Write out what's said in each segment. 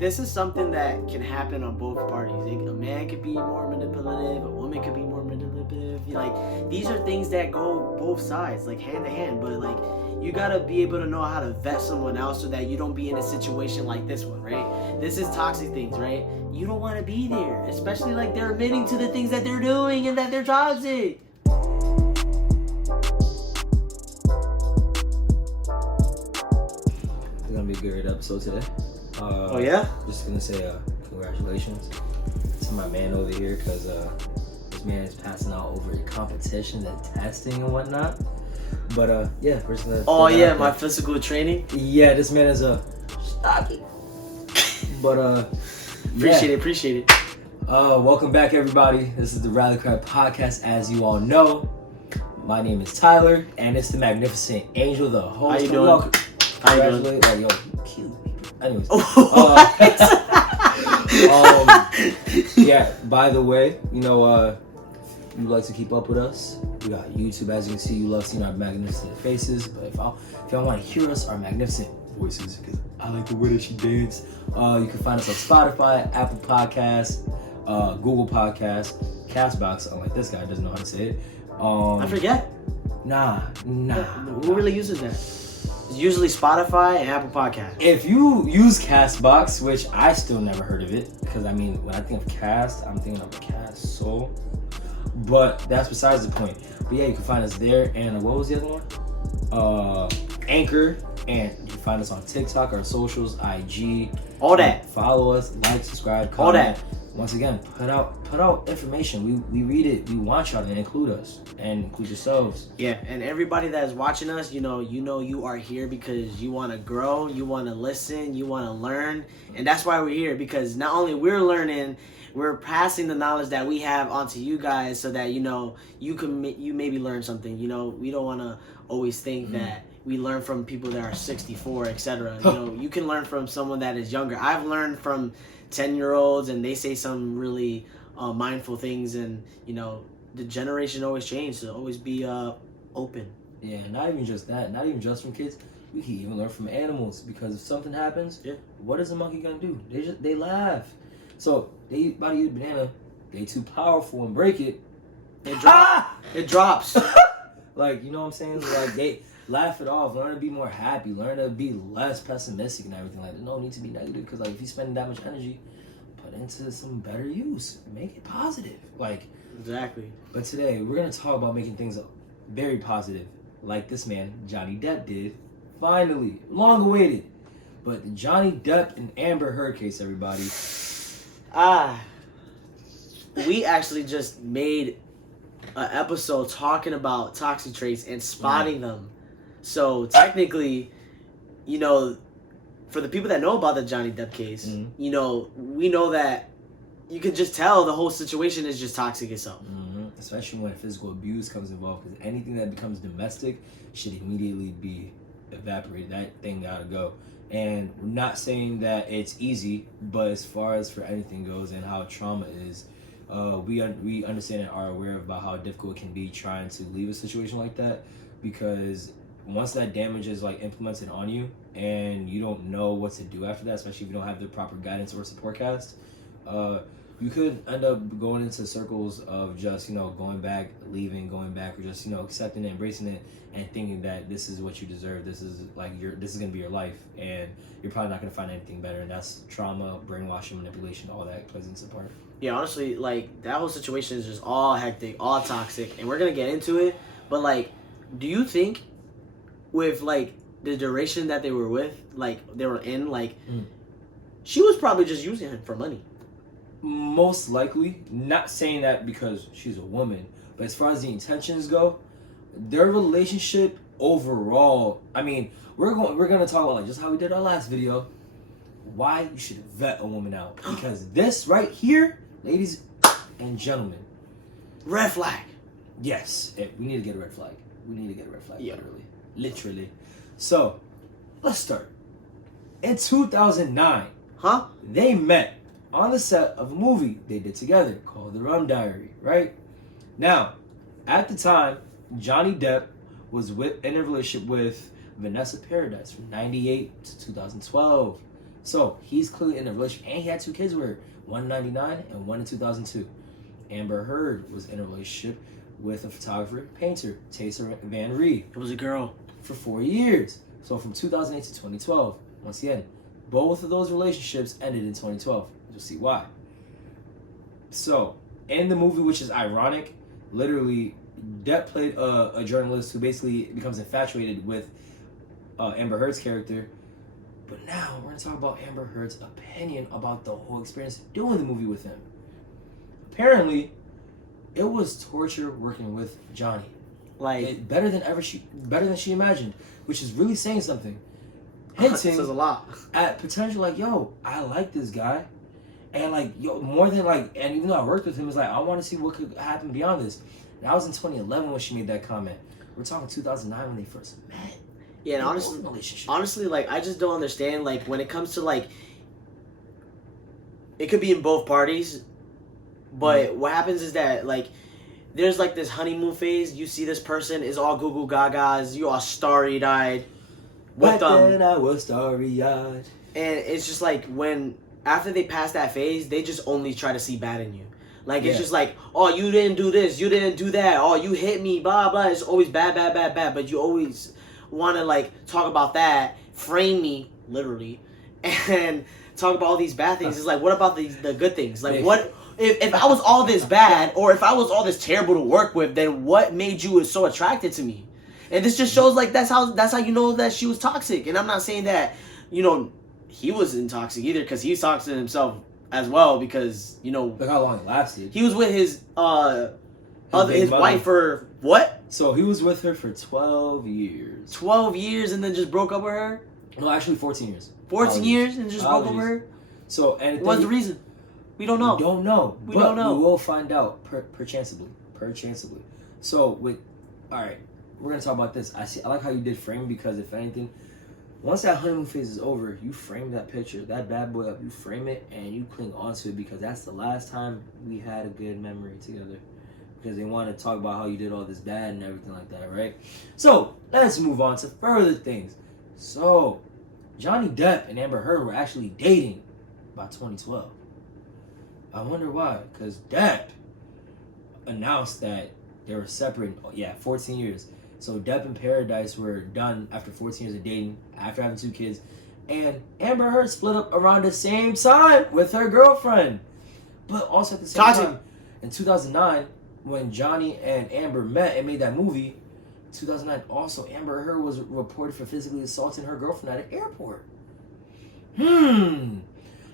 this is something that can happen on both parties. A man could be more manipulative, a woman could be more manipulative. Like, these are things that go both sides, like hand to hand. But like, you gotta be able to know how to vet someone else so that you don't be in a situation like this one, right? This is toxic things, right? You don't want to be there, especially like they're admitting to the things that they're doing and that they're toxic. It's gonna be a great episode today. Oh yeah? Just gonna say congratulations to my man over here, because this man is passing out over competition and testing and whatnot. But yeah, we're just gonna. Oh yeah, my physical training. Yeah, this man is a stocky. But Appreciate it. Welcome back, everybody. This is the Rally Crab Podcast. As you all know, my name is Tyler, and it's the magnificent Angel, the host. How you doing? How you doing? Like, yo, cute. Anyways. Yeah, by the way, you know, you like to keep up with us. We got YouTube, as you can see. You love seeing our magnificent faces. But if y'all want to hear us, our magnificent voices, because I like the way that she dance, you can find us on Spotify, Apple Podcasts, Google Podcasts, Castbox. Unlike this guy doesn't know how to say it. I forget. Nah. Who really uses that? It's usually Spotify and Apple Podcasts. If you use Castbox, which I still never heard of it, because I mean, when I think of Cast, I'm thinking of Cast Soul. But that's besides the point. But yeah, you can find us there. And what was the other one? Anchor. And you can find us on TikTok, our socials, IG. All that. Follow us, like, subscribe, comment. All that. Once again, put out information. We read it. We want y'all to include us and include yourselves. Yeah, and everybody that is watching us, you know you are here because you want to grow, you want to listen, you want to learn, and that's why we're here, because not only we're learning, we're passing the knowledge that we have onto you guys so that you maybe learn something. We don't want to always think that we learn from people that are 64, etc. You can learn from someone that is younger. I've learned from 10-year-olds, and they say some really mindful things, and the generation always changes, so always be open. Yeah, not even just that, not even just from kids. We can even learn from animals, because if something happens, what is a monkey gonna do? They laugh. So they about to eat a banana, they too powerful and break it. It drops. Like, you know what I'm saying? Like, they laugh it off, learn to be more happy, learn to be less pessimistic and everything. Like, there's no need to be negative, because like if you spend that much energy, put into some better use, make it positive. Like, exactly. But today we're gonna talk about making things very positive, like this man Johnny Depp did. Finally, long awaited. But the Johnny Depp and Amber Heard case, everybody. We actually just made an episode talking about toxic traits and spotting them. So technically, for the people that know about the Johnny Depp case, we know that you can just tell the whole situation is just toxic itself. Especially when physical abuse comes involved, because anything that becomes domestic should immediately be evaporated. That thing gotta go. And we're not saying that it's easy, but as far as for anything goes and how trauma is, we understand and are aware about how difficult it can be trying to leave a situation like that, because once that damage is like implemented on you and you don't know what to do after that, especially if you don't have the proper guidance or support cast, you could end up going into circles of just going back, leaving, going back, or just accepting it, embracing it, and thinking that this is what you deserve. This is this is gonna be your life, and you're probably not gonna find anything better. And that's trauma, brainwashing, manipulation, all that plays into part. Yeah, honestly, like, that whole situation is just all hectic, all toxic, and we're gonna get into it. But like, do you think with like the duration that they were with, like they were in, like she was probably just using him for money? Most likely. Not saying that because she's a woman, but as far as the intentions go, their relationship overall, I mean, we're gonna talk about, like, just how we did our last video, why you should vet a woman out. Because this right here, ladies and gentlemen, red flag. Yes, we need to get a red flag. Yeah. Literally. So let's start. In 2009, they met on the set of a movie they did together called The Rum Diary, right? Now, at the time, Johnny Depp was in a relationship with Vanessa Paradise from 98 to 2012. So he's clearly in a relationship, and he had 2 kids with her, one in 99 and one in 2002. Amber Heard was in a relationship with a photographer, painter, Taser Van Reed. It was a girl. For 4 years. So from 2008 to 2012. Once again, both of those relationships ended in 2012. You'll see why. So, in the movie, which is ironic, literally, Depp played a journalist who basically becomes infatuated with Amber Heard's character. But now we're going to talk about Amber Heard's opinion about the whole experience doing the movie with him. Apparently, it was torture working with Johnny. Like better than she imagined, which is really saying something. Hinting says a lot at potential, like, yo, I like this guy, and like, yo, more than like, and even though I worked with him, it's like I want to see what could happen beyond this. And that was in 2011 when she made that comment. We're talking 2009 when they first met. Yeah, and honestly, like, I just don't understand, like, when it comes to, like, it could be in both parties, but what happens is that, like, there's, like, this honeymoon phase. You see this person is all goo goo gagas, you all starry-eyed with them. Then I was starry-eyed. And it's just, like, when, after they pass that phase, they just only try to see bad in you. Like, it's just like, oh, you didn't do this, you didn't do that, oh, you hit me, blah, blah. It's always bad, bad, bad, bad, but you always want to like talk about that, frame me literally, and talk about all these bad things. It's like, what about the good things? Like, what if I was all this bad, or if I was all this terrible to work with, then what made you so attracted to me? And this just shows like that's how you know that she was toxic. And I'm not saying that he wasn't toxic either, because he's toxic himself as well, because look how long it lasted. He was with his wife for what? So he was with her for 12 years. 12 years and then just broke up with her? No, actually 14 years. 14 years and just broke up with her? So, and what's the reason? We don't know. We don't know. We don't know. We will find out perchancebly. So alright, we're gonna talk about this. I like how you did frame, because if anything, once that honeymoon phase is over, you frame that picture, that bad boy up, you frame it and you cling onto it, because that's the last time we had a good memory together. Because they want to talk about how you did all this bad and everything like that, right? So, let's move on to further things. So, Johnny Depp and Amber Heard were actually dating by 2012. I wonder why. Because Depp announced that they were separate, 14 years. So, Depp and Paradise were done after 14 years of dating, after having 2 kids. And Amber Heard split up around the same time with her girlfriend. But also at the same time, in 2009, when Johnny and Amber met and made that movie, 2009, also Amber Heard was reported for physically assaulting her girlfriend at an airport.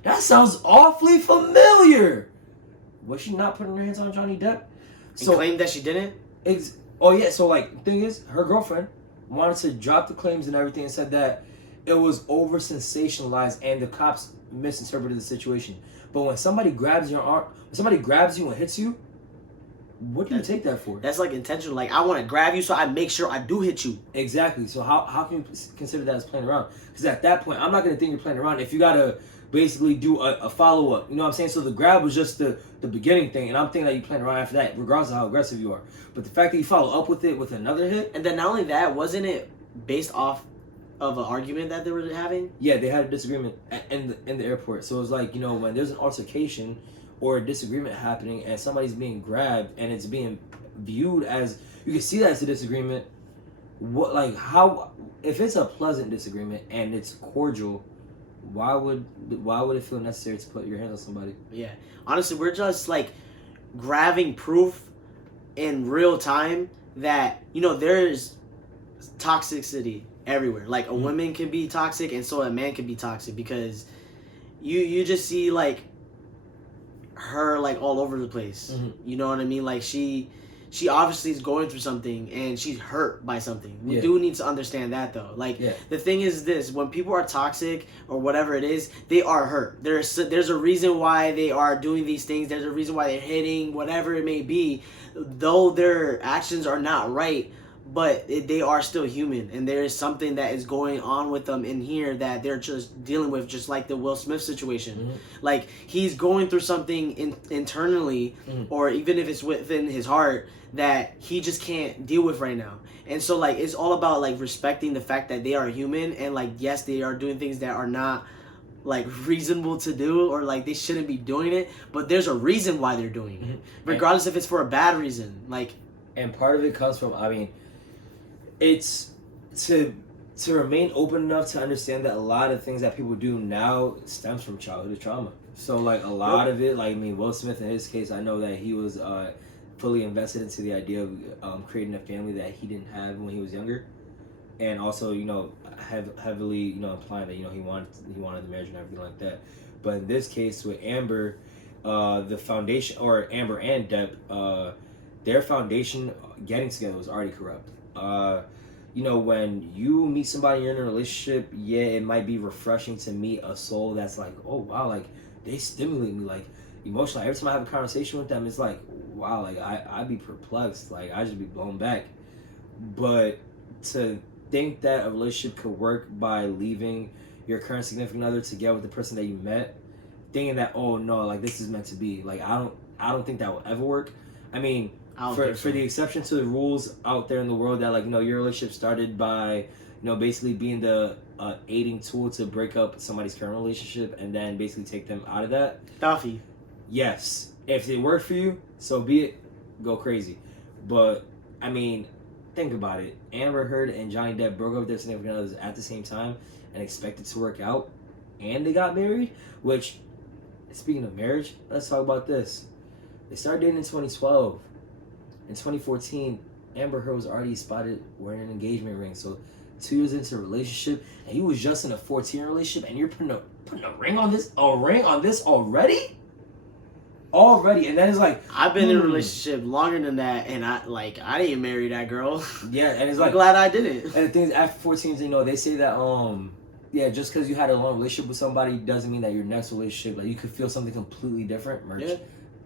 That sounds awfully familiar. Was she not putting her hands on Johnny Depp? So claimed that she didn't? So like, thing is, her girlfriend wanted to drop the claims and everything, and said that it was over sensationalized and the cops misinterpreted the situation. But when somebody grabs your arm, when somebody grabs you and hits you, what do you take that for? That's like intentional. Like, I want to grab you so I make sure I do hit you. Exactly. So how can you consider that as playing around? Because at that point, I'm not going to think you're playing around if you got to basically do a follow-up. You know what I'm saying? So the grab was just the beginning thing, and I'm thinking that you're playing around after that, regardless of how aggressive you are. But the fact that you follow up with it with another hit. And then not only that, wasn't it based off of an argument that they were having? Yeah, they had a disagreement in the airport. So it was like, when there's an altercation or a disagreement happening and somebody's being grabbed and it's being viewed as, you can see that as a disagreement. If it's a pleasant disagreement and it's cordial, why would it feel necessary to put your hands on somebody? Yeah, honestly, we're just like grabbing proof in real time that there's toxicity everywhere. Like, a woman can be toxic, and so a man can be toxic, because you just see like her like all over the place. You know what I mean? Like, she obviously is going through something and she's hurt by something. We do need to understand that, though. Like, the thing is this: when people are toxic or whatever it is, they are hurt. There's a reason why they are doing these things. There's a reason why they're hitting, whatever it may be, though their actions are not right. But they are still human, and there is something that is going on with them in here that they're just dealing with, just like the Will Smith situation. Like, he's going through something internally, or even if it's within his heart, that he just can't deal with right now. And so, like, it's all about, like, respecting the fact that they are human, and, like, yes, they are doing things that are not like reasonable to do, or like they shouldn't be doing it, but there's a reason why they're doing it, regardless if it's for a bad reason. Like, and part of it comes from, I mean, it's to remain open enough to understand that a lot of things that people do now stems from childhood trauma. So like a lot of it, like, I mean, Will Smith in his case, I know that he was fully invested into the idea of creating a family that he didn't have when he was younger, and also, you know, heavily, you know, implying that, you know, he wanted the marriage and everything like that. But in this case with Amber, the foundation, or Amber and Depp, their foundation getting together was already corrupt. You know, when you meet somebody, you're in a relationship, yeah, it might be refreshing to meet a soul that's like, oh wow, like they stimulate me, like emotionally. Every time I have a conversation with them, it's like, wow, like I'd be perplexed, like I just be blown back. But to think that a relationship could work by leaving your current significant other to get with the person that you met, thinking that, oh no, like this is meant to be, like I don't think that will ever work. I mean, for the exception to the rules out there in the world that, like, you know, your relationship started by, you know, basically being the aiding tool to break up somebody's current relationship and then basically take them out of that. Duffy. Yes, if it worked for you, so be it. Go crazy. But I mean, think about it. Amber Heard and Johnny Depp broke up their significant others at the same time and expected to work out, and they got married. Which, speaking of marriage, let's talk about this. They started dating in 2012. In 2014, Amber Heard was already spotted wearing an engagement ring. So 2 years into a relationship, and he was just in a 14-year relationship, and you're putting a ring on this already? Already, and then it's like, I've been in a relationship longer than that, and I didn't marry that girl. Yeah, and it's I'm like, glad I didn't. And the thing is, after 14, you know, they say that yeah, just because you had a long relationship with somebody doesn't mean that your next relationship, like, you could feel something completely different,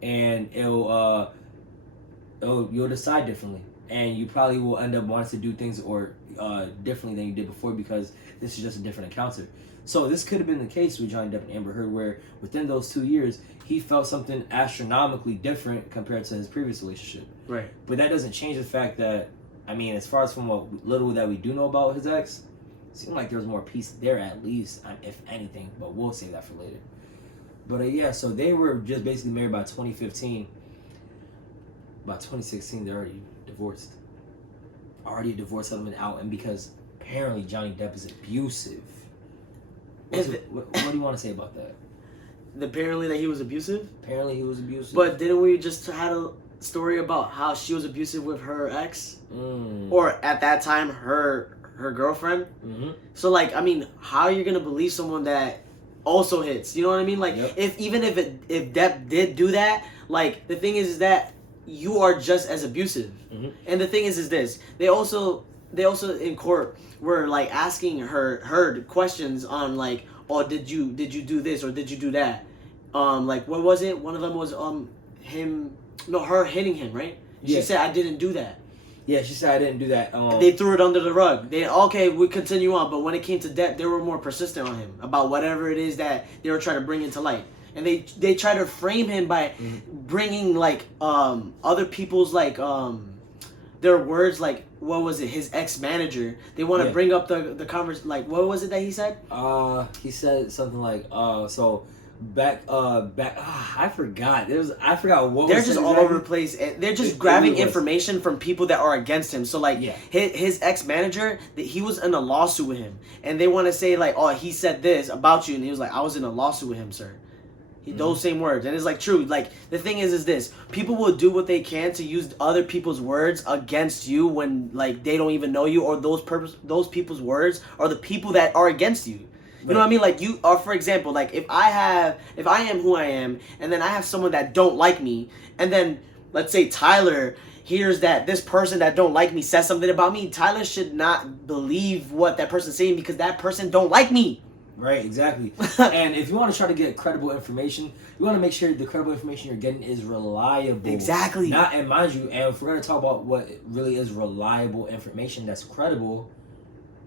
and you'll decide differently, and you probably will end up wanting to do things or differently than you did before, because this is just a different encounter. So this could have been the case with Johnny Depp and Amber Heard, where within those 2 years he felt something astronomically different compared to his previous relationship. Right. But that doesn't change the fact that, I mean, as far as from what little that we do know about his ex, it seemed like there was more peace there, at least, if anything. But we'll save that for later. But yeah, so they were just basically married by 2015. By 2016, they're already divorced. Already a divorce settlement out, and because apparently Johnny Depp is abusive. What do you want to say about that? Apparently that he was abusive? Apparently he was abusive. But didn't we just had a story about how she was abusive with her ex? Or at that time, her girlfriend? Mm-hmm. So, like, I mean, how are you going to believe someone that also hits? You know what I mean? Like, if Depp did do that, like, the thing is that you are just as abusive. Mm-hmm. And the thing is this. They also in court were, like, asking her questions on, like, oh, did you do this or did you do that? Like, what was it? One of them was her hitting him, right? She said, I didn't do that. Yeah, she said I didn't do that. They threw it under the rug. We continue on, but when it came to Depp, they were more persistent on him about whatever it is that they were trying to bring into light. And they try to frame him by bringing, like, other people's, like, their words, like, what was it, his ex-manager. They want to bring up the conversation, like, what was it that he said? He said something like, so back, I forgot. I forgot what they're was just it all exactly. over the place. They're just grabbing information from people that are against him. So, like, his ex-manager, he was in a lawsuit with him. And they want to say, like, oh, he said this about you. And he was like, I was in a lawsuit with him, sir. Those same words. And it's, like, true. Like, the thing is this. People will do what they can to use other people's words against you when, like, they don't even know you, or those people's words are the people that are against you. You know what I mean? Like, you are, for example, like, if I am who I am, and then I have someone that don't like me, and then, let's say Tyler hears that this person that don't like me says something about me, Tyler should not believe what that person's saying because that person don't like me. Right, exactly. And if you want to try to get credible information, you want to make sure the credible information you're getting is reliable. Exactly. And mind you, and if we're going to talk about what really is reliable information that's credible,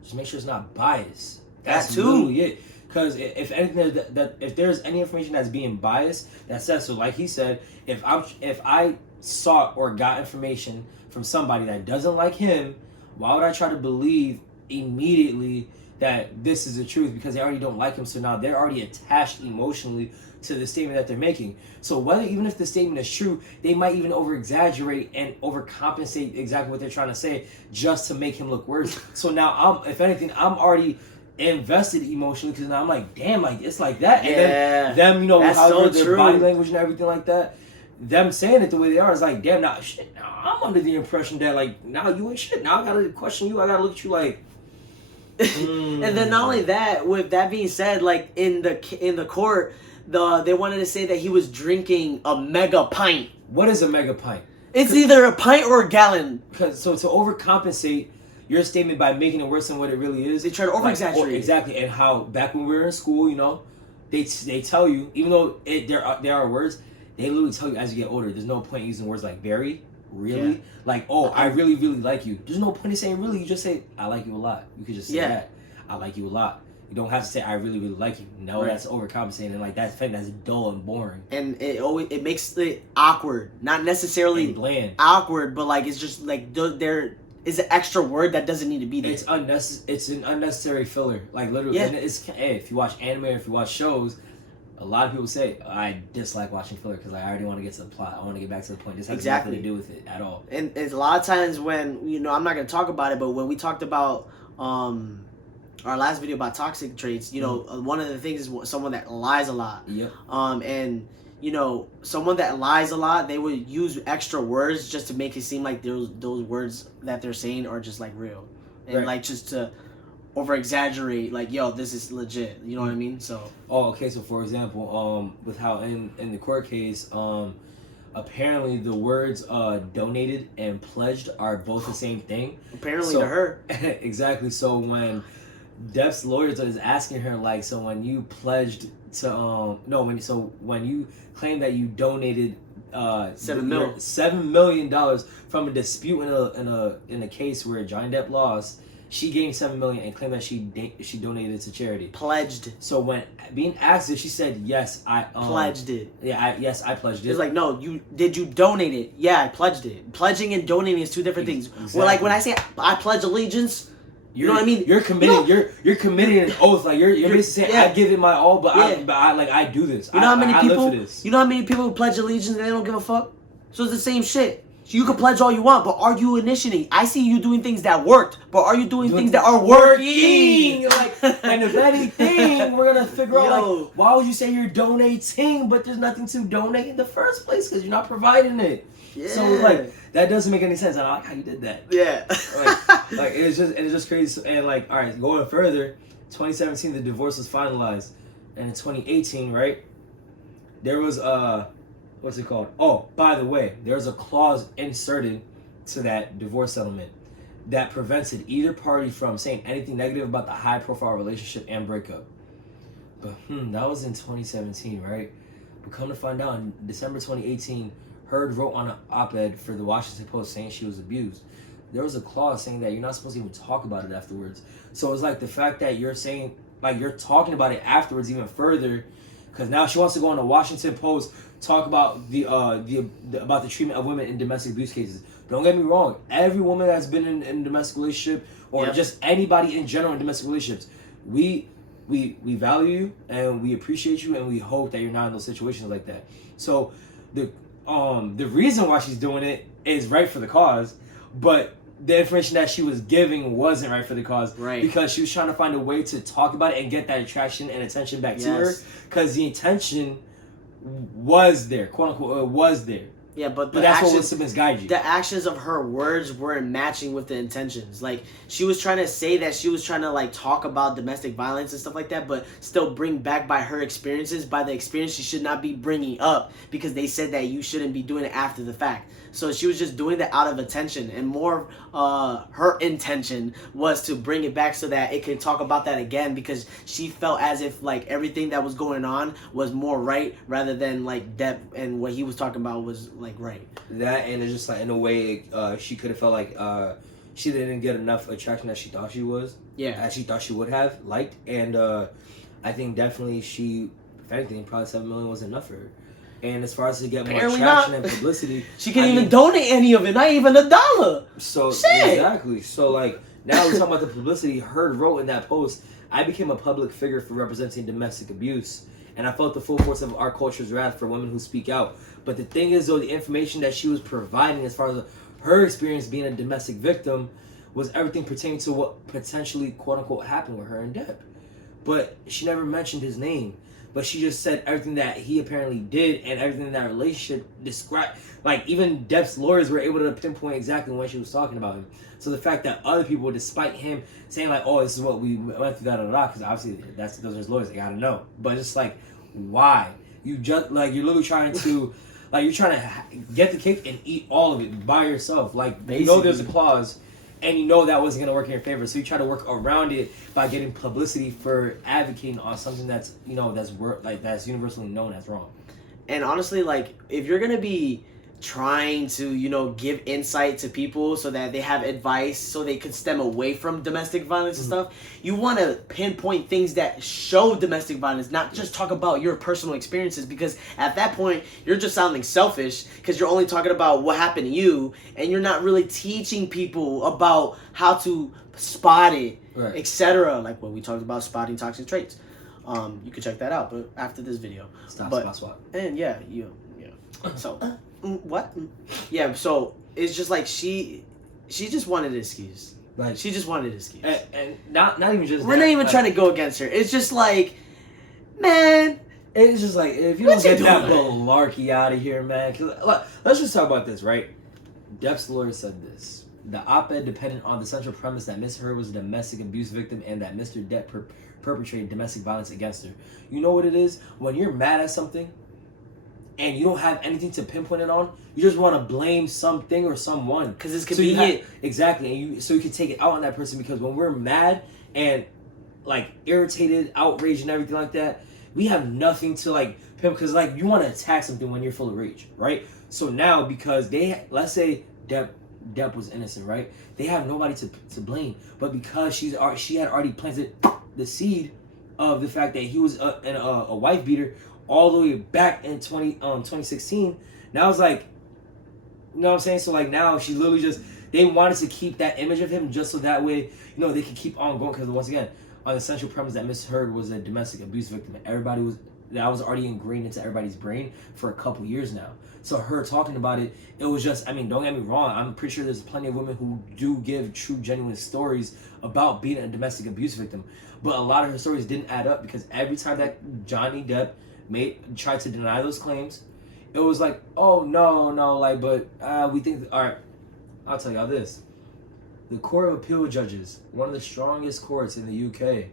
just make sure it's not biased. That's literally it. Because if anything, if there's any information that's being biased, that says so. Like he said, if I sought or got information from somebody that doesn't like him, why would I try to believe immediately that this is the truth because they already don't like him. So now they're already attached emotionally to the statement that they're making. So whether even if the statement is true, they might even over exaggerate and overcompensate exactly what they're trying to say just to make him look worse. So now if anything, I'm already invested emotionally because now I'm like, damn, like it's like that. And then them, you know, how their body language and everything like that. Them saying it the way they are is like, damn, now shit. Now I'm under the impression that like now you ain't shit. Now I gotta question you. I gotta look at you like. And then not only that, with that being said, like in the court, they wanted to say that he was drinking a mega pint. What is a mega pint? It's either a pint or a gallon. So to overcompensate your statement by making it worse than what it really is, they try to over-exaggerate. Exactly, and how back when we were in school, you know, they tell you, even though there are words, they literally tell you as you get older, there's no point using words like very, really, like, oh, I really, really like you. There's no point in saying really. You just say, I like you a lot. You could just say that. I like you a lot. You don't have to say, I really, really like you. No, that's overcompensating. And like that's dull and boring. And it makes it awkward. Not necessarily and bland. Awkward, but like it's just like there is an extra word that doesn't need to be there. It's an unnecessary filler. Like literally, and if you watch anime or if you watch shows, a lot of people say, I dislike watching filler because I already want to get to the plot. I want to get back to the point. This has nothing to do with it at all. And it's a lot of times when, you know, I'm not going to talk about it, but when we talked about our last video about toxic traits, you know, one of the things is someone that lies a lot. Yep. And, you know, someone that lies a lot, they would use extra words just to make it seem like those words that they're saying are just like real. And like just to over exaggerate, like, yo, this is legit. You know what I mean? So. Oh, okay. So for example, with how in the court case, apparently the words donated and pledged are both the same thing. Apparently to her. Exactly. So when Depp's lawyer is asking her, like, so when you pledged to when you claim that you donated $7 million from a dispute in a case where Johnny Depp lost, she gained $7 million and claimed that she donated it to charity. Pledged. So when being asked it, she said, "Yes, I pledged it." Yeah, I pledged it. It's like, no, did you donate it? Yeah, I pledged it. Pledging and donating is two different things. Exactly. Well, like when I say I pledge allegiance, you know what I mean? You're committing. You're committing an oath. Like you're basically saying, I give it my all, but I do this. You know how many people? I live for this. You know how many people who pledge allegiance and they don't give a fuck? So it's the same shit. You can pledge all you want, but are you initiating? I see you doing things that worked, but are you doing things that are working? Like, and if anything, we're gonna figure out like, why would you say you're donating, but there's nothing to donate in the first place because you're not providing it. Yeah. So like that doesn't make any sense. I like how you did that. Yeah. like it's just crazy. And like, all right, going further, 2017 the divorce was finalized, and in 2018, right, there was what's it called? Oh, by the way, there's a clause inserted to that divorce settlement that prevented either party from saying anything negative about the high-profile relationship and breakup. But that was in 2017, right? But come to find out, in December 2018, Heard wrote on an op-ed for the Washington Post saying she was abused. There was a clause saying that you're not supposed to even talk about it afterwards. So it's like the fact that you're saying, like you're talking about it afterwards even further, because now she wants to go on the Washington Post talk about about the treatment of women in domestic abuse cases. Don't get me wrong. Every woman that's been in a domestic relationship or just anybody in general in domestic relationships, we value you and we appreciate you and we hope that you're not in those situations like that. So the reason why she's doing it is right for the cause, but the information that she was giving wasn't right for the cause, right? Because she was trying to find a way to talk about it and get that attraction and attention back to her, because the intention was there, quote unquote, was there. Yeah, but that's what was to misguide you. The actions of her words weren't matching with the intentions. Like, she was trying to say that she was trying to, like, talk about domestic violence and stuff like that, but still bring back by her experiences, by the experience she should not be bringing up, because they said that you shouldn't be doing it after the fact. So she was just doing that out of attention, and more her intention was to bring it back so that it could talk about that again, because she felt as if, like, everything that was going on was more right rather than, like, Depp and what he was talking about was, like, right. That, and it's just like, in a way, she could have felt like she didn't get enough attraction that she thought she was. Yeah. As she thought she would have liked. And I think definitely she, if anything, probably $7 million was enough for her. And as far as to get more traction and publicity, she can't even donate any of it, not even $1. So shit. Exactly. So like Now we're talking about the publicity. Heard wrote in that post, I became a public figure for representing domestic abuse, and I felt the full force of our culture's wrath for women who speak out. But the thing is, though, the information that she was providing as far as her experience being a domestic victim was everything pertaining to what potentially, quote unquote, happened with her and Depp. But she never mentioned his name. But she just said everything that he apparently did and everything in that relationship described. Like, even Depp's lawyers were able to pinpoint exactly when she was talking about him. So the fact that other people, despite him saying, like, oh, this is what we went through, da-da-da, because obviously those are his lawyers, they gotta know. But it's like, why? You just, like, you're literally trying to, like, you're trying to get the cake and eat all of it by yourself. Like, basically, you know there's a clause, and you know that wasn't going to work in your favor, so you try to work around it by getting publicity for advocating on something that's, you know, that's universally known as wrong. And honestly, like, if you're gonna be trying to, you know, give insight to people so that they have advice so they could stem away from domestic violence and stuff, you want to pinpoint things that show domestic violence, not just talk about your personal experiences, because at that point you're just sounding selfish because you're only talking about what happened to you and you're not really teaching people about how to spot it, right, etc. Like when we talked about spotting toxic traits. You can check that out, but after this video. Spot. And yeah. So what? Yeah, so it's just like she just wanted an excuse. Like, she just wanted an excuse. And not even just we're not even trying to go against her. It's just like, man, it's just like, if you don't get that malarkey out of here, man. Let's just talk about this, right? Depp's lawyer said this. The op-ed depended on the central premise that Miss Heard was a domestic abuse victim and that Mr. Depp perpetrated domestic violence against her. You know what it is? When you're mad at something and you don't have anything to pinpoint it on, you just want to blame something or someone. Because it's convenient. Exactly. And so you can take it out on that person, because when we're mad and, like, irritated, outraged, and everything like that, we have nothing to, like, pinpoint. Because, like, you want to attack something when you're full of rage, right? So now, because let's say Depp was innocent, right? They have nobody to blame. But because she had already planted the seed of the fact that he was a wife beater all the way back in 2016. Now it's like, you know what I'm saying? So like now she literally just, they wanted to keep that image of him just so that way, you know, they could keep on going. Because once again, on the central premise that Miss Heard was a domestic abuse victim, that was already ingrained into everybody's brain for a couple years now. So her talking about it, it was just, I mean, don't get me wrong, I'm pretty sure there's plenty of women who do give true, genuine stories about being a domestic abuse victim. But a lot of her stories didn't add up, because every time that Johnny Depp tried to deny those claims, it was like, oh, no, like, but we think, all right, I'll tell y'all this. The Court of Appeal judges, one of the strongest courts in the UK,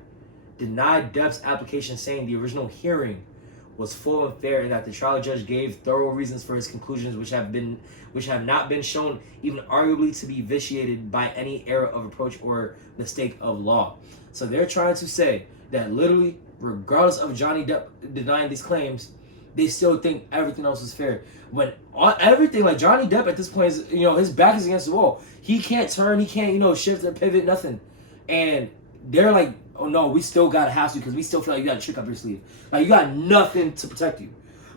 denied Depp's application, saying the original hearing was full and fair, and that the trial judge gave thorough reasons for his conclusions, which have not been shown even arguably to be vitiated by any error of approach or mistake of law. So they're trying to say that literally, regardless of Johnny Depp denying these claims, they still think everything else is fair. When everything, like Johnny Depp at this point is, you know, his back is against the wall. He can't turn, he can't, you know, shift or pivot, nothing. And they're like, oh no, we still gotta have to, because we still feel like you got a trick up your sleeve. Like, you got nothing to protect you,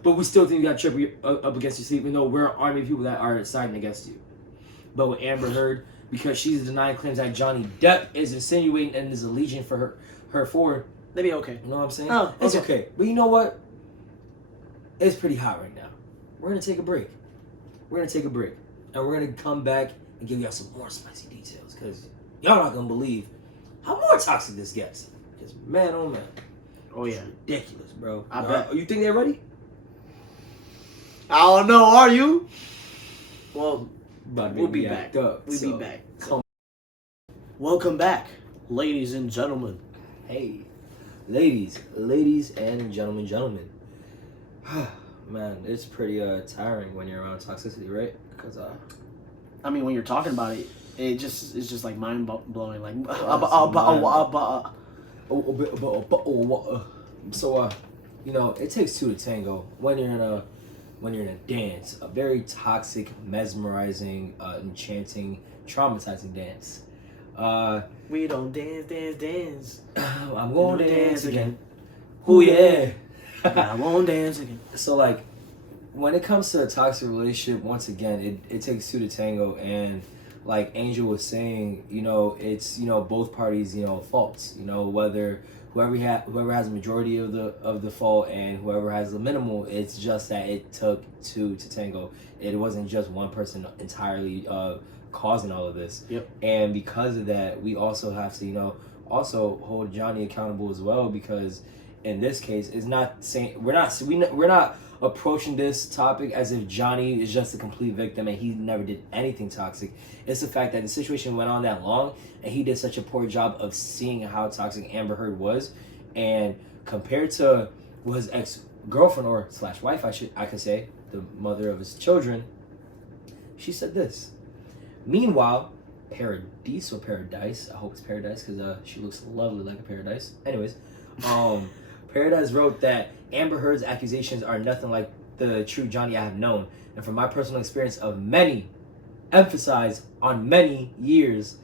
but we still think you got a trick up against your sleeve, even though we're an army of people that are siding against you. But with Amber Heard, because she's denying claims that Johnny Depp is insinuating and is alleging for her for, that'd be okay. You know what I'm saying? Oh, okay. It's okay. But you know what? It's pretty hot right now. We're gonna take a break. And we're gonna come back and give y'all some more spicy details, because y'all not gonna believe how more toxic this gets. Because man, oh man. Oh yeah. It's ridiculous, bro. I bet. You think they're ready? I don't know. Are you? Well, we'll be back. We'll be back. Welcome back, ladies and gentlemen. Hey, ladies and gentlemen. Man, it's pretty tiring when you're around toxicity, right? Because I mean, when you're talking about it, it's just like mind blowing. Like, so you know, it takes two to tango when you're in a dance, a very toxic, mesmerizing, enchanting, traumatizing dance. We don't dance. I'm gonna dance again. Ooh yeah. I won't dance again. So like, when it comes to a toxic relationship, once again, it takes two to tango, and like Angel was saying, it's both parties, faults. Whether whoever has a majority of the fault and whoever has the minimal, it's just that it took two to tango. It wasn't just one person entirely causing all of this. Yep. And because of that, we also have to, also hold Johnny accountable as well, because in this case, it's not saying we're not approaching this topic as if Johnny is just a complete victim and he never did anything toxic. It's the fact that the situation went on that long and he did such a poor job of seeing how toxic Amber Heard was, and compared to his ex-girlfriend or / wife, I could say, the mother of his children, she said this. Meanwhile, Paradise, I hope it's Paradise because she looks lovely like a paradise. Anyways, Paradise wrote that Amber Heard's accusations are nothing like the true Johnny I have known, and from my personal experience of many, emphasize on many years,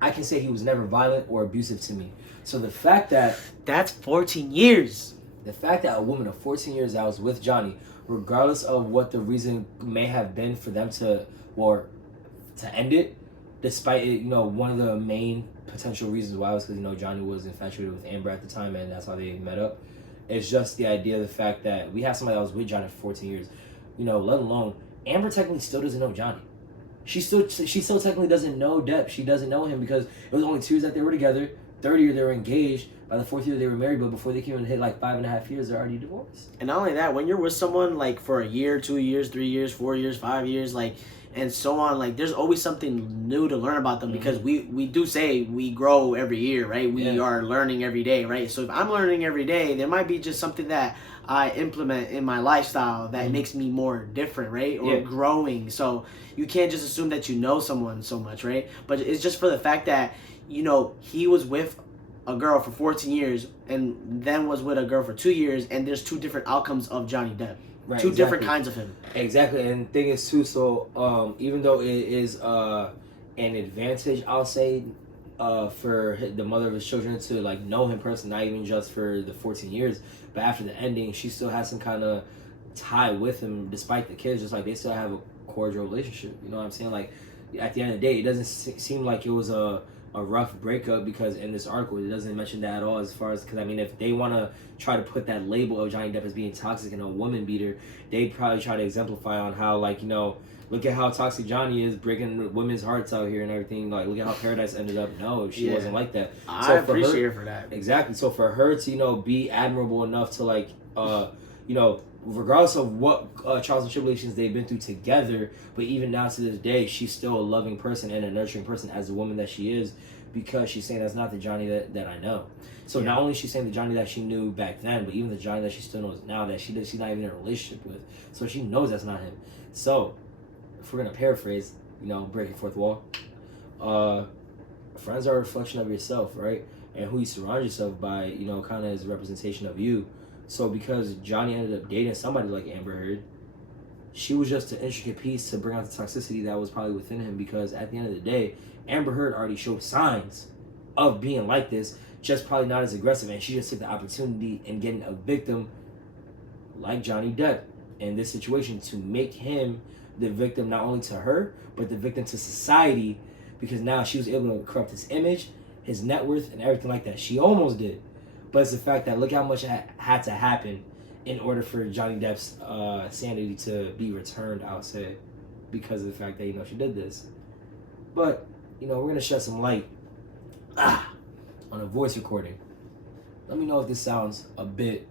I can say he was never violent or abusive to me. So the fact that that's 14 years. The fact that a woman of 14 years that was with Johnny, regardless of what the reason may have been for them to end it, despite it, one of the main potential reasons why was because, Johnny was infatuated with Amber at the time and that's how they met up. It's just the idea of the fact that we have somebody that was with Johnny for 14 years, let alone Amber technically still doesn't know Johnny. She still technically doesn't know Depp. She doesn't know him because it was only 2 years that they were together. 3rd year they were engaged. By the 4th year they were married, but before they came and hit like 5.5 years, they're already divorced. And not only that, when you're with someone like for a year, 2 years, 3 years, 4 years, 5 years, like, and so on, like, there's always something new to learn about them, because we do say we grow every year, right? We are learning every day, right? So if I'm learning every day, there might be just something that I implement in my lifestyle that makes me more different, right? Or growing. So you can't just assume that you know someone so much, right? But it's just for the fact that, he was with a girl for 14 years and then was with a girl for 2 years, and there's 2 different outcomes of Johnny Depp. Right, 2 different kinds of him. Exactly, and the thing is too, so even though it is an advantage, I'll say, for the mother of his children to like know him personally, not even just for the 14 years, but after the ending, she still has some kind of tie with him, despite the kids. Just like they still have a cordial relationship. You know what I'm saying? Like at the end of the day, it doesn't seem like it was a rough breakup, because in this article it doesn't mention that at all, as far as, because I mean, if they want to try to put that label of Johnny Depp as being toxic and a woman beater, they probably try to exemplify on how, like, look at how toxic Johnny is, breaking women's hearts out here and everything. Like, look at how Paradise ended up. No, she wasn't like that. I appreciate her for that. Exactly. So for her to be admirable enough to like regardless of what trials and tribulations they've been through together, but even now to this day, she's still a loving person and a nurturing person as the woman that she is, because she's saying that's not the Johnny that I know. So not only is she saying the Johnny that she knew back then, but even the Johnny that she still knows now that she's not even in a relationship with. So she knows that's not him. So if we're gonna paraphrase, breaking fourth wall, friends are a reflection of yourself, right? And who you surround yourself by, kind of is a representation of you. So because Johnny ended up dating somebody like Amber Heard, she was just an intricate piece to bring out the toxicity that was probably within him, because at the end of the day, Amber Heard already showed signs of being like this, just probably not as aggressive, and she just took the opportunity in getting a victim like Johnny Depp in this situation to make him the victim, not only to her, but the victim to society, because now she was able to corrupt his image, his net worth, and everything like that. She almost did. But it's the fact that look how much had to happen in order for Johnny Depp's sanity to be returned, I would say, because of the fact that, she did this. But, we're going to shed some light on a voice recording. Let me know if this sounds a bit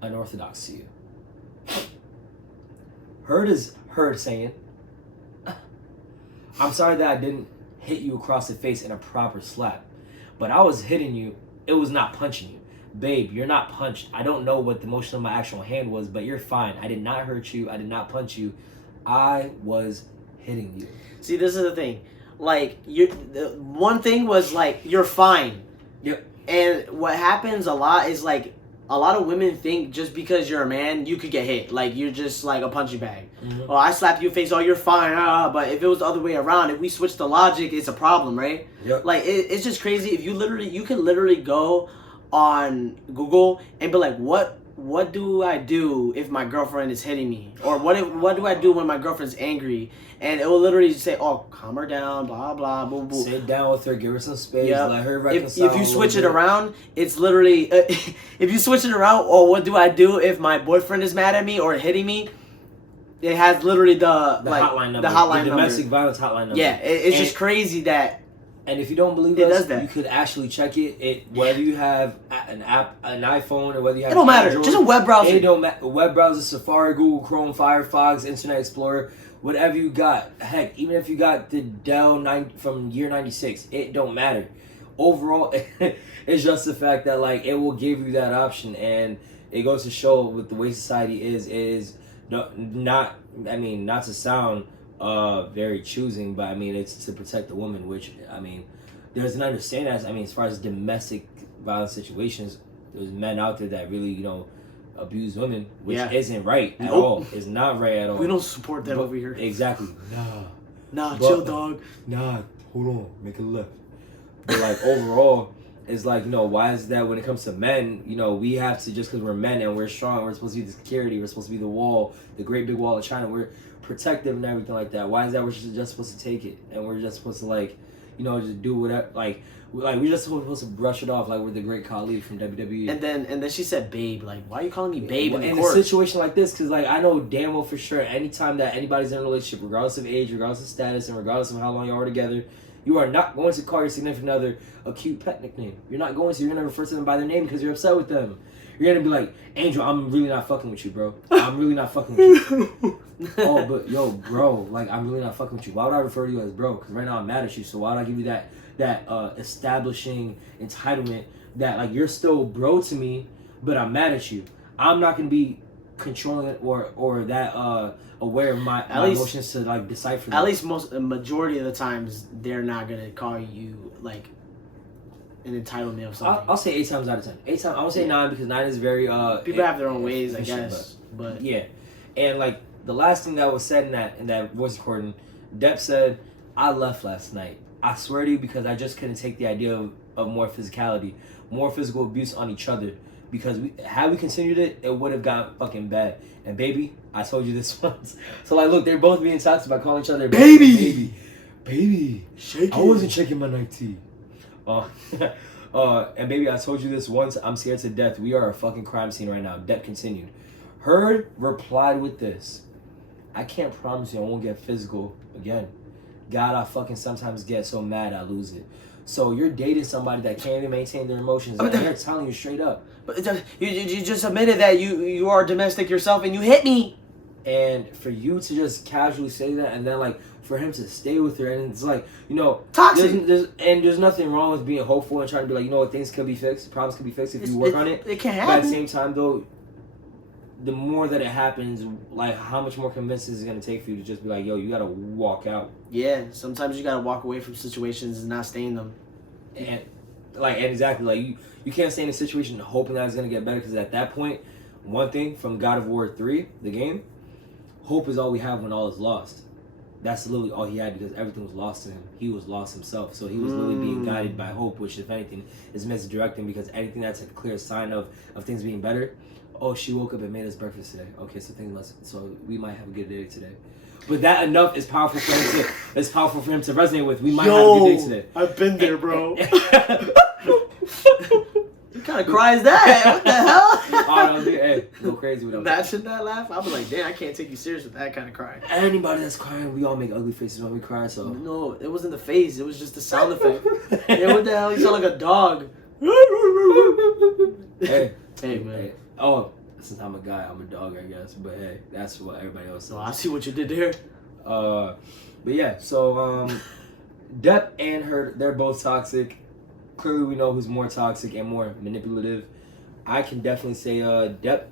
unorthodox to you. Heard is Heard saying, I'm sorry that I didn't hit you across the face in a proper slap, but I was hitting you. It was not punching you. Babe, you're not punched. I don't know what the motion of my actual hand was, but you're fine. I did not hurt you. I did not punch you. I was hitting you. See, this is the thing. Like, the one thing was, like, you're fine. Yep. And what happens a lot is, like, a lot of women think just because you're a man, you could get hit. Like, you're just, like, a punching bag. Mm-hmm. Oh, I slapped you in the face. Oh, you're fine. But if it was the other way around, if we switch the logic, it's a problem, right? Yep. Like, it's just crazy. If you can literally go on Google and be like, what what do I do if my girlfriend is hitting me? Or what do I do when my girlfriend's angry? And it will literally say, oh, calm her down, blah, blah, boo, boo. Sit down with her, give her some space, Yep. let her reconcile. If you switch it around, it's literally, if you switch it around, or what do I do if my boyfriend is mad at me or hitting me? It has literally the hotline number. The hotline the number. domestic violence hotline number. Yeah, it's just crazy that. And if you don't believe It us, does that. you could actually check it. Whether you have an app, an iPhone, or whether you have It don't matter. Android, Just a web browser. It don't matter. Web browser, Safari, Google Chrome, Firefox, Internet Explorer, whatever you got. Heck, even if you got the Dell from year '96, it don't matter. Overall, it's just the fact that like it will give you that option, and it goes to show with the way society is not. I mean, not to sound very choosing, but I mean it's to protect the woman, which I mean there's an understanding as far as domestic violence situations, there's men out there that really abuse women, which isn't right at all. It's not right at all. We don't support that over here. Exactly. Chill, dog. Hold on, make a left. But like overall, it's like why is that when it comes to men, we have to, just because we're men and we're strong, we're supposed to be the security, we're supposed to be the wall, the great big wall of China, we're protective and everything like that. Why is that we're just supposed to take it and we're just supposed to just do whatever, like we're just supposed to brush it off like we're the great Khali from WWE. And then she said, "Babe, like why are you calling me babe in a situation like this?" Because like I know damn well for sure, anytime that anybody's in a relationship, regardless of age, regardless of status, and regardless of how long you are together, you are not going to call your significant other a cute pet nickname. You're not going to. You're gonna refer to them by their name because you're upset with them. You're gonna be like, Angel, I'm really not fucking with you, bro. I'm really not fucking with you. Oh, but yo, bro, like I'm really not fucking with you. Why would I refer to you as bro? Because right now I'm mad at you. So why would I give you that establishing entitlement that like you're still bro to me, but I'm mad at you? I'm not gonna be controlling or that aware of my emotions to like decipher that. At least majority of the times they're not gonna call you like an entitlement of something. I'll say 8 times out of 10. 8 times. I won't say 9 because 9 is very people have their own ways, I guess. But yeah, and like the last thing that was said in that voice recording, Depp said, "I left last night. I swear to you, because I just couldn't take the idea of more physicality, more physical abuse on each other. Because had we continued it, it would have gotten fucking bad. And baby, I told you this once. So like, look, they're both being toxic by calling each other baby. Shake I wasn't checking my night tea. And baby, I told you this once. I'm scared to death. We are a fucking crime scene right now." Depp continued. Heard replied with this: "I can't promise you I won't get physical again. God, I fucking sometimes get so mad I lose it." So you're dating somebody that can't even maintain their emotions, and they're telling you straight up. But you just admitted that you are domestic yourself and you hit me. And for you to just casually say that, and then like for him to stay with her, and it's like toxic. There's nothing wrong with being hopeful and trying to be like, things can be fixed, problems can be fixed if you work on it. It can happen. But at the same time, though, the more that it happens, like how much more convincing is it gonna take for you to just be like, yo, you gotta walk out. Yeah, sometimes you gotta walk away from situations and not stay in them. And exactly, like you can't stay in a situation hoping that it's gonna get better, because at that point, one thing from God of War 3, the game, hope is all we have when all is lost. That's literally all he had, because everything was lost to him. He was lost himself. So he was literally being guided by hope, which, if anything, is misdirecting, because anything that's a clear sign of things being better. Oh, she woke up and made us breakfast today. Okay, so we might have a good day today. But that enough is powerful for him to resonate with. We might have a good day today. I've been there, bro. What kind of cry is that? What the hell? Oh, no, hey, go crazy with them. Imagine that laugh. I'll be like, damn, I can't take you serious with that kind of cry. Anybody that's crying, we all make ugly faces when we cry, so. No, it wasn't the face. It was just the sound effect. Yeah, what the hell? You sound like a dog. Hey, man. Hey. Oh, since I'm a guy, I'm a dog, I guess. But hey, that's what everybody else says. Oh, I see what you did there. But yeah, so Depp and Heard, they're both toxic. Clearly, we know who's more toxic and more manipulative. I can definitely say Depp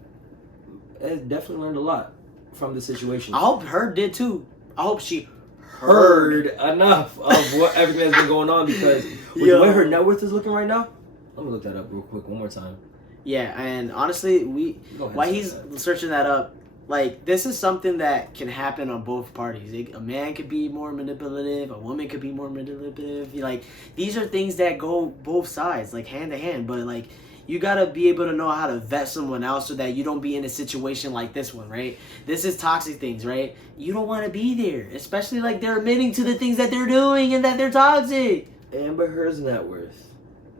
has definitely learned a lot from the situation. I hope Heard did too. I hope she heard enough of what everything that's been going on, because with the way her net worth is looking right now, let me look that up real quick one more time. Yeah, and honestly, while he's searching that up, like, this is something that can happen on both parties. A man could be more manipulative, a woman could be more manipulative. Like, these are things that go both sides, like hand to hand. But like, you gotta be able to know how to vet someone else so that you don't be in a situation like this one, right? This is toxic things, right? You don't want to be there, especially like they're admitting to the things that they're doing and that they're toxic. Amber Heard's net worth.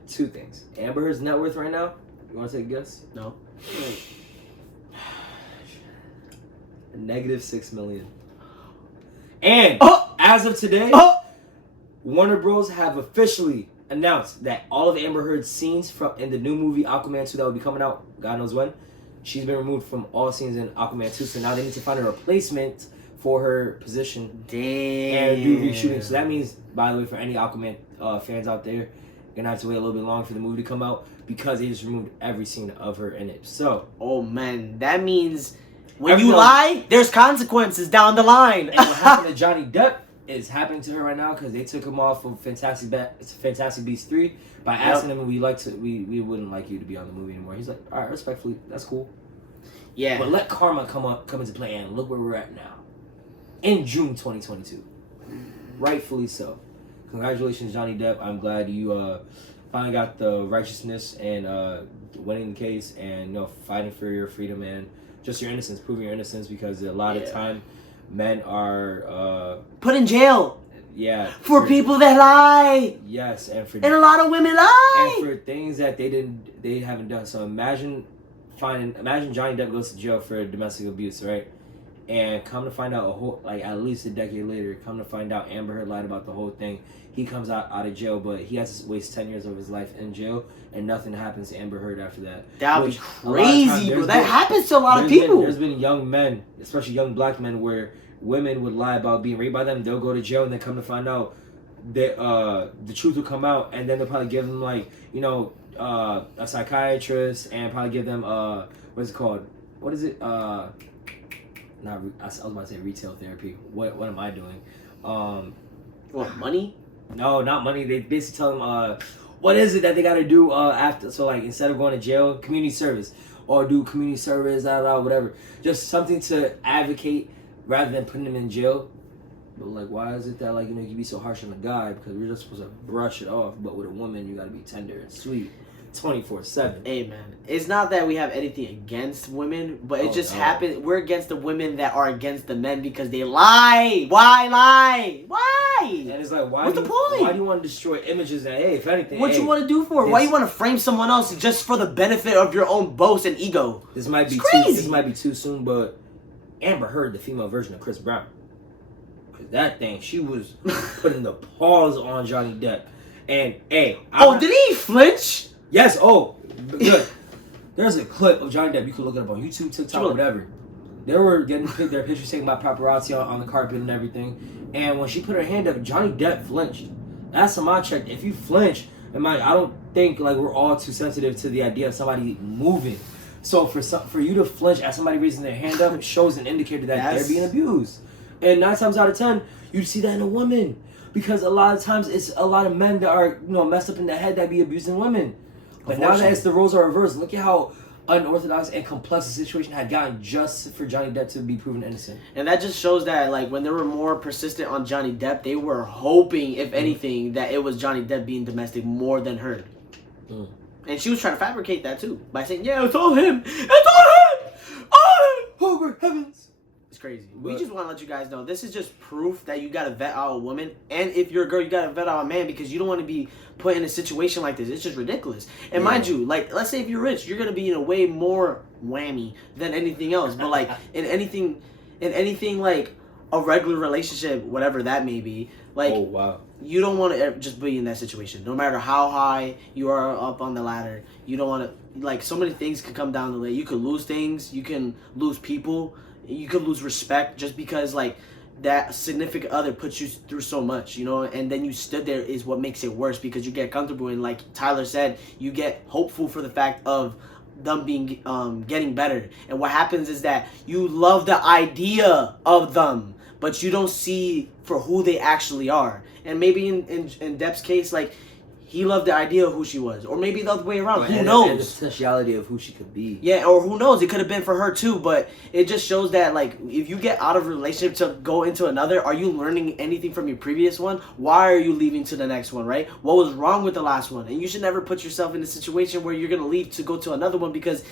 2 things. Amber Heard's net worth right now. You want to take a guess? No. -$6 million. And as of today, Warner Bros. Have officially announced that all of Amber Heard's scenes in the new movie Aquaman 2 that will be coming out, God knows when, she's been removed from all scenes in Aquaman 2. So now they need to find a replacement for her position. Damn. And do reshooting. So that means, by the way, for any Aquaman fans out there, you're going to have to wait a little bit longer for the movie to come out because they just removed every scene of her in it. So. Oh, man. That means when you lie, there's consequences down the line. And what happened to Johnny Depp is happening to her right now because they took him off of Fantastic Beasts 3 by asking him, we wouldn't like you to be on the movie anymore. He's like, all right, respectfully, that's cool. Yeah. But let karma come into play, and look where we're at now. In June 2022. Rightfully so. Congratulations, Johnny Depp. I'm glad you finally got the righteousness and winning the case and fighting for your freedom and just your innocence, proving your innocence, because a lot of time men are put in jail. Yeah. For people that lie. Yes, and a lot of women lie. And for things that they haven't done. So imagine Johnny Depp goes to jail for domestic abuse, right? And come to find out at least a decade later, come to find out Amber Heard lied about the whole thing. He comes out of jail, but he has to waste 10 years of his life in jail, and nothing happens to Amber Heard after that. That would be crazy, bro. That happens to a lot of people. There's been young men, especially young black men, where women would lie about being raped by them. They'll go to jail, and then come to find out that the truth will come out, and then they'll probably give them a psychiatrist, and probably give them what's it called? What is it? I was about to say retail therapy. What am I doing? What, money? No, not money. They basically tell them what is it that they got to do after. So instead of going to jail, community service, or do community service, whatever. Just something to advocate rather than putting them in jail. But why is it that you be so harsh on a guy, because we're just supposed to brush it off, but with a woman you got to be tender and sweet. 24/7. Hey man, it's not that we have anything against women, but it just happens. We're against the women that are against the men because they lie. Why lie? Why? And it's why? What's the point? Why do you want to destroy images that, hey, if anything, what you want to do for? Why you want to frame someone else just for the benefit of your own boast and ego? This might be too soon, but Amber Heard, the female version of Chris Brown, because that thing, she was putting the paws on Johnny Depp, and hey, did he flinch? Yes, good. There's a clip of Johnny Depp. You can look it up on YouTube, TikTok, whatever. They were getting their pictures taken by paparazzi on the carpet and everything. And when she put her hand up, Johnny Depp flinched. Last time I checked, if you flinch, I don't think we're all too sensitive to the idea of somebody moving. So for you to flinch at somebody raising their hand up shows an indicator that they're being abused. And 9 times out of 10, you see that in a woman. Because a lot of times it's a lot of men that are messed up in the head that be abusing women. But now that the roles are reversed, look at how unorthodox and complex the situation had gotten just for Johnny Depp to be proven innocent. And that just shows that when they were more persistent on Johnny Depp, they were hoping, if anything, that it was Johnny Depp being domestic more than her. And she was trying to fabricate that too by saying, "Yeah, it's all him. It's all him. Oh my heavens!" It's crazy. We just want to let you guys know this is just proof that you gotta vet out a woman, and if you're a girl, you gotta vet out a man, because you don't want to be put in a situation like this. It's just ridiculous. And mind you, let's say if you're rich, you're gonna be in a way more whammy than anything else. But in anything like a regular relationship, whatever that may be, you don't want to just be in that situation. No matter how high you are up on the ladder, you don't want to so many things could come down the way. You could lose things. You can lose people. You could lose respect just because that significant other puts you through so much, and then you stood there is what makes it worse, because you get comfortable, and like Tyler said, you get hopeful for the fact of them being getting better. And what happens is that you love the idea of them, but you don't see for who they actually are. And maybe in Depp's case, he loved the idea of who she was, or maybe the other way around. Who And knows? the potentiality of who she could be. Yeah, or who knows? It could have been for her too. But it just shows that, like, if you get out of a relationship to go into another, are you learning anything from your previous one? Why are you leaving to the next one? Right? What was wrong with the last one? And you should never put yourself in a situation where you're gonna leave to go to another one, because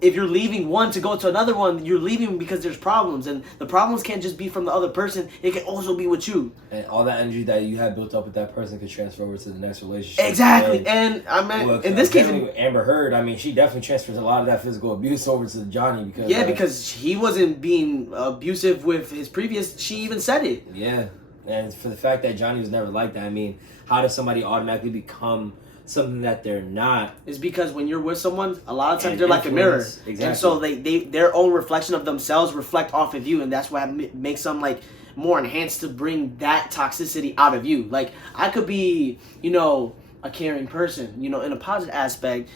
if you're leaving one to go to another one, you're leaving because there's problems, and the problems can't just be from the other person. It can also be with you. And all that energy that you had built up with that person could transfer over to the next relationship. Exactly. And I mean, Well, in this case, Amber Heard, I mean, she definitely transfers a lot of that physical abuse over to Johnny because because he wasn't being abusive with his previous. She even said it. Yeah, and for the fact that Johnny was never like that, I mean, how does somebody automatically become something that they're not? Is because when you're with someone, a lot of times they're like a mirror, exactly. And so they their own reflection of themselves reflect off of you, and that's what makes them like more enhanced to bring that toxicity out of you. Like, I could be, a caring person, in a positive aspect,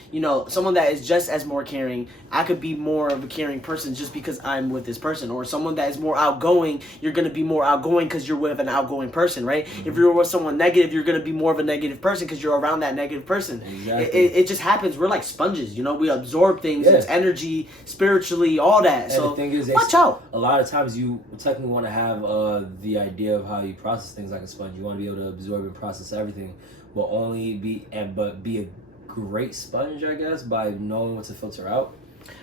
someone that is just as more caring. I could be more of a caring person just because I'm with this person. Or someone that is more outgoing, you're going to be more outgoing because you're with an outgoing person, right? Mm-hmm. If you're with someone negative, you're going to be more of a negative person because you're around that negative person. Exactly. It just happens. We're like sponges, we absorb things. Yeah. It's energy, spiritually, all that. And so the thing is, watch out. A lot of times you technically want to have the idea of how you process things like a sponge. You want to be able to absorb and process everything. Will only be a great sponge, I guess, by knowing what to filter out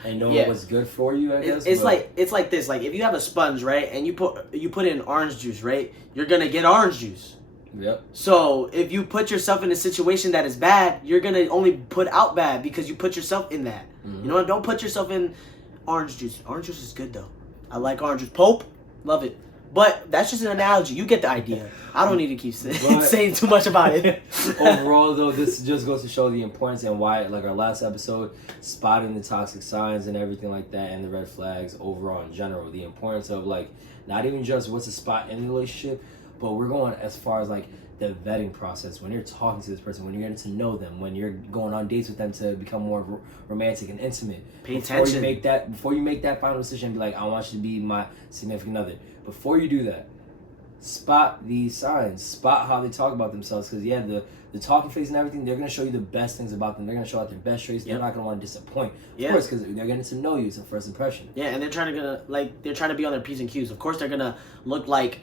and knowing what's good for you, I guess. It's like this. Like, if you have a sponge, right, and you put in orange juice, right, you're gonna get orange juice. Yep. So if you put yourself in a situation that is bad, you're gonna only put out bad because you put yourself in that. Mm-hmm. You know what? Don't put yourself in orange juice. Orange juice is good though. I like orange juice. Pope, love it. But that's just an analogy. You get the idea. I don't need to keep saying too much about it. Overall, though, this just goes to show the importance and why, like our last episode, spotting the toxic signs and everything like that and the red flags overall in general. The importance of, like, not even just what's a spot in the relationship, but we're going as far as, like, the vetting process. When you're talking to this person, when you're getting to know them, when you're going on dates with them to become more romantic and intimate. Pay attention. Before you make that final decision and be like, I want you to be my significant other. Before you do that, spot these signs. Spot how they talk about themselves. Because, the talking face and everything, they're going to show you the best things about them. They're going to show out their best traits. They're not going to want to disappoint. Of course, because they're getting to know you. It's a first impression. Yeah, and they're trying to be on their P's and Q's. Of course, they're going to look like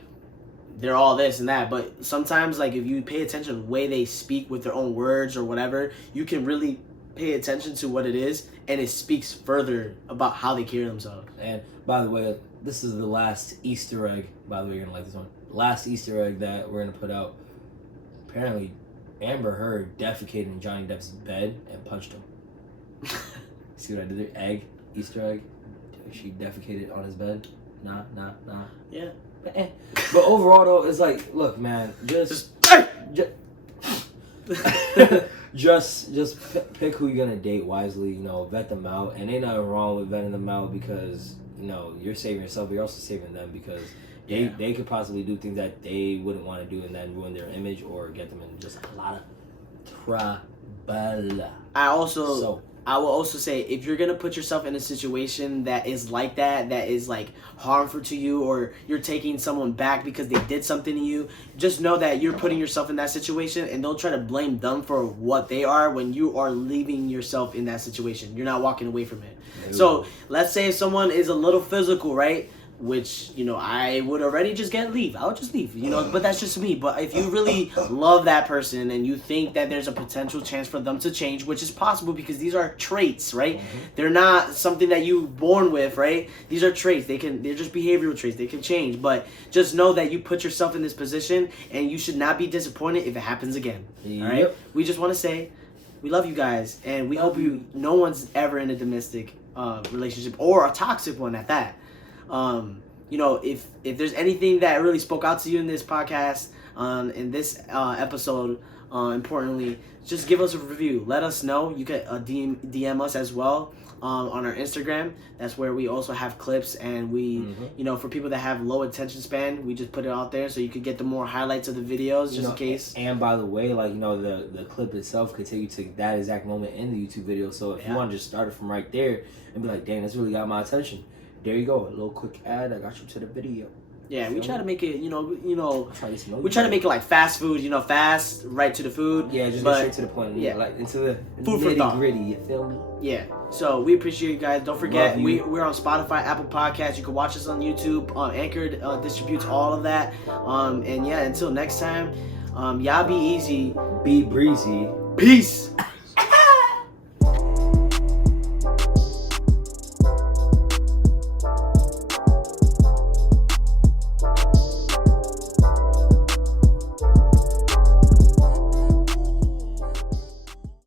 they're all this and that. But sometimes, like, if you pay attention to the way they speak with their own words or whatever, you can really pay attention to what it is, and it speaks further about how they carry themselves. And, by the way, this is the last Easter egg. By the way, you're going to like this one. Last Easter egg that we're going to put out. Apparently, Amber Heard defecated in Johnny Depp's bed and punched him. See what I did there? Egg. Easter egg. She defecated on his bed. Nah. Yeah. But overall, though, it's like, look, man, just pick who you're going to date wisely. Vet them out. And ain't nothing wrong with vetting them out because, you're saving yourself, but you're also saving them because they could possibly do things that they wouldn't want to do and then ruin their image or get them in just a lot of trouble. I will also say, if you're gonna put yourself in a situation that is like that is like harmful to you, or you're taking someone back because they did something to you, just know that you're putting yourself in that situation, and don't try to blame them for what they are when you are leaving yourself in that situation. You're not walking away from it. Ew. So let's say if someone is a little physical, right? Which, I would already just leave. I would just leave, but that's just me. But if you really love that person and you think that there's a potential chance for them to change, which is possible because these are traits, right? Mm-hmm. They're not something that you born with, right? These are traits. They're just behavioral traits. They can change. But just know that you put yourself in this position and you should not be disappointed if it happens again. Yep. All right? We just want to say we love you guys, and we hope no one's ever in a domestic relationship or a toxic one at that. If there's anything that really spoke out to you in this podcast, in this episode, importantly, just give us a review. Let us know. You can DM us as well on our Instagram. That's where we also have clips, and we, for people that have low attention span, we just put it out there so you could get the more highlights of the videos just in case. And by the way, the clip itself could take you to that exact moment in the YouTube video. So if you want to just start it from right there and be like, dang, this really got my attention. There you go, a little quick ad. I got you to the video. Yeah, we try to make it, we we try to make it like fast food, fast, right to the food. Yeah, just get straight to the point. Yeah, like into the food for thought. nitty-gritty, you feel me? Yeah. So we appreciate you guys. Don't forget, Love you. we're on Spotify, Apple Podcasts. You can watch us on YouTube. Anchor distributes all of that. And yeah, until next time, y'all be easy. Be breezy. Peace.